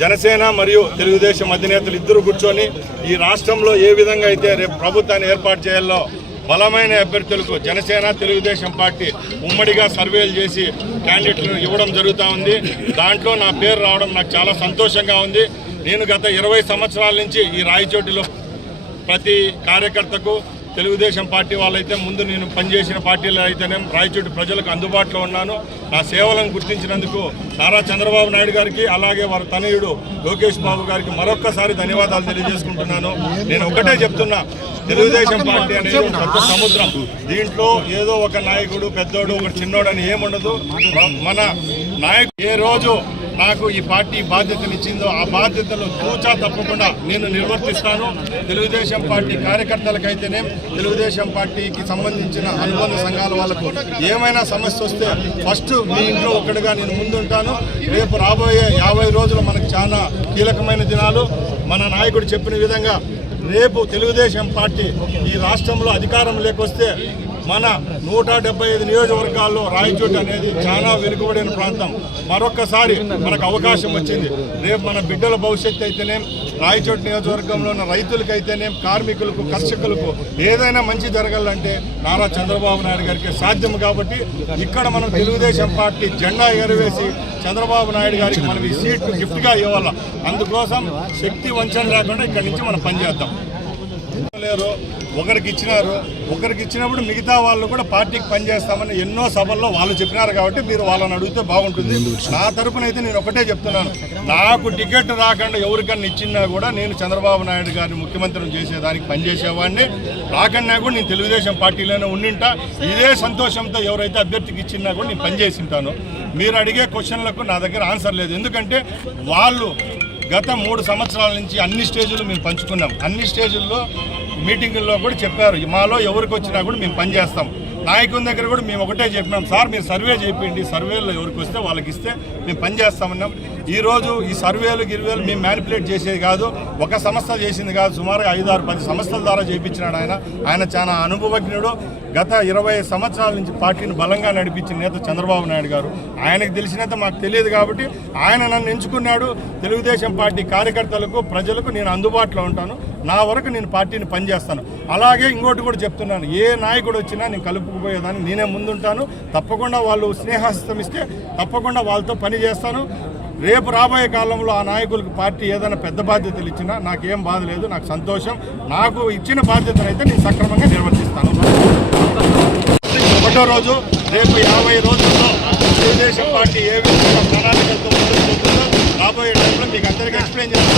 జనసేన మరియు తెలుగుదేశం అధినేతలు ఇద్దరు కూర్చొని ఈ రాష్ట్రంలో ఏ విధంగా అయితే రేపు ప్రభుత్వాన్ని ఏర్పాటు చేయాలో బలమైన అభ్యర్థులకు జనసేన తెలుగుదేశం పార్టీ ఉమ్మడిగా సర్వేలు చేసి క్యాండిడేట్లను ఇవ్వడం జరుగుతూ ఉంది. దాంట్లో నా పేరు రావడం నాకు చాలా సంతోషంగా ఉంది. నేను గత ఇరవై సంవత్సరాల నుంచి ఈ రాయచోటిలో ప్రతి కార్యకర్తకు తెలుగుదేశం పార్టీ వాళ్ళైతే ముందు నేను పనిచేసిన పార్టీలో అయితేనే రాయచోటి ప్రజలకు అందుబాటులో ఉన్నాను. నా సేవలను గుర్తించినందుకు నారా చంద్రబాబు నాయుడు గారికి అలాగే వారి తనయుడు లోకేష్ బాబు గారికి మరొక్కసారి ధన్యవాదాలు తెలియజేసుకుంటున్నాను. నేను ఒకటే చెప్తున్నా తెలుగుదేశం పార్టీ అనేది పెద్ద సముద్రం. దీంట్లో ఏదో ఒక నాయకుడు పెద్దోడు ఒక చిన్నోడు అని ఏముండదు. మన నాయకుడు ఏ రోజు నాకు ఈ పార్టీ బాధ్యతనిచ్చిందో ఆ బాధ్యతలు తూచా తప్పకుండా నేను నిర్వర్తిస్తాను. తెలుగుదేశం పార్టీ కార్యకర్తలకైతేనే తెలుగుదేశం పార్టీకి సంబంధించిన అనుబంధ సంఘాల వాళ్ళకు ఏమైనా సమస్య వస్తే ఫస్ట్ మీ ఇంట్లో ఒక్కడిగా నేను ముందుంటాను. రేపు రాబోయే యాభై రోజులు మనకు చాలా కీలకమైన దినాలు. మన నాయకుడు చెప్పిన విధంగా రేపు తెలుగుదేశం పార్టీ ఈ రాష్ట్రంలో అధికారం లేకొస్తే మన నూట డెబ్బై ఐదు నియోజకవర్గాల్లో రాయచోటి అనేది చాలా వెనుకబడిన ప్రాంతం. మరొక్కసారి మనకు అవకాశం వచ్చింది. రేపు మన బిడ్డల భవిష్యత్తు అయితేనే రాయచోటి నియోజకవర్గంలో ఉన్న రైతులకైతేనే కార్మికులకు కర్షకులకు ఏదైనా మంచి జరగాలంటే నారా చంద్రబాబు నాయుడు గారికి సాధ్యం కాబట్టి ఇక్కడ మనం తెలుగుదేశం పార్టీ జెండా ఎగరవేసి చంద్రబాబు నాయుడు గారికి మనం ఈ సీట్ గిఫ్ట్గా ఇవ్వాలి? అందుకోసం శక్తి వంచన లేకుండా ఇక్కడి నుంచి మనం పనిచేద్దాం. లేరు ఒకరికి ఇచ్చినారు ఒకరికి ఇచ్చినప్పుడు మిగతా వాళ్ళు కూడా పార్టీకి పనిచేస్తామని ఎన్నో సభల్లో వాళ్ళు చెప్పినారు కాబట్టి మీరు వాళ్ళని అడిగితే బాగుంటుంది. నా తరపున అయితే నేను ఒకటే చెప్తున్నాను. నాకు టికెట్ రాకుండా ఎవరికన్నా ఇచ్చినా కూడా నేను చంద్రబాబు నాయుడు గారిని ముఖ్యమంత్రిని చేసేదానికి పనిచేసేవాడిని. రాకన్నా కూడా నేను తెలుగుదేశం పార్టీలోనే ఉండింటా. ఇదే సంతోషంతో ఎవరైతే అభ్యర్థికి ఇచ్చినా కూడా నేను పనిచేసింటాను మీరు అడిగే క్వశ్చన్లకు నా దగ్గర ఆన్సర్ లేదు. ఎందుకంటే వాళ్ళు గత మూడు సంవత్సరాల నుంచి అన్ని స్టేజులు మేము పంచుకున్నాం. అన్ని స్టేజుల్లో మీటింగుల్లో కూడా చెప్పారు. మాలో ఎవరికి వచ్చినా కూడా మేము పనిచేస్తాం. నాయకుని దగ్గర కూడా మేము ఒకటే చెప్పినాం. సార్ మీరు సర్వే చేయండి. సర్వేలో ఎవరికి వస్తే వాళ్ళకి ఇస్తే మేము పనిచేస్తామన్నాం. ఈరోజు ఈ సర్వేలు గిర్వేలు మేము మ్యానిపులేట్ చేసేది కాదు. ఒక సంస్థ చేసింది కాదు. సుమారుగా ఐదు ఆరు పది సంస్థల ద్వారా చేయించినాడు ఆయన. ఆయన చాలా అనుభవజ్ఞుడు. గత ఇరవై సంవత్సరాల నుంచి పార్టీని బలంగా నడిపించిన నేత చంద్రబాబు నాయుడు గారు. ఆయనకు తెలిసినంత మాకు తెలియదు కాబట్టి ఆయన నన్ను ఎంచుకున్నాడు. తెలుగుదేశం పార్టీ కార్యకర్తలకు ప్రజలకు నేను అందుబాటులో ఉంటాను. నా వరకు నేను పార్టీని పనిచేస్తాను. అలాగే ఇంకోటి కూడా చెప్తున్నాను. ఏ నాయకుడు వచ్చినా నేను కలుపుకుపోయేదాన్ని. నేనే ముందుంటాను. తప్పకుండా వాళ్ళు స్నేహాస్తం ఇస్తే తప్పకుండా వాళ్ళతో పని చేస్తాను. రేపు రాబోయే కాలంలో ఆ నాయకులకు పార్టీ ఏదైనా పెద్ద బాధ్యతలు ఇచ్చినా నాకేం బాధ లేదు నాకు సంతోషం. నాకు ఇచ్చిన బాధ్యతను అయితే నేను సక్రమంగా నిర్వర్తిస్తాను. ఒకటో రోజు రేపు యాభై రోజుల్లో తెలుగుదేశం పార్టీ ఏ విధంగా ప్రణాళికలతో ముందుకు రాబోయే టైంలో మీకు అందరికీ ఎక్స్ప్లెయిన్ చేస్తాను.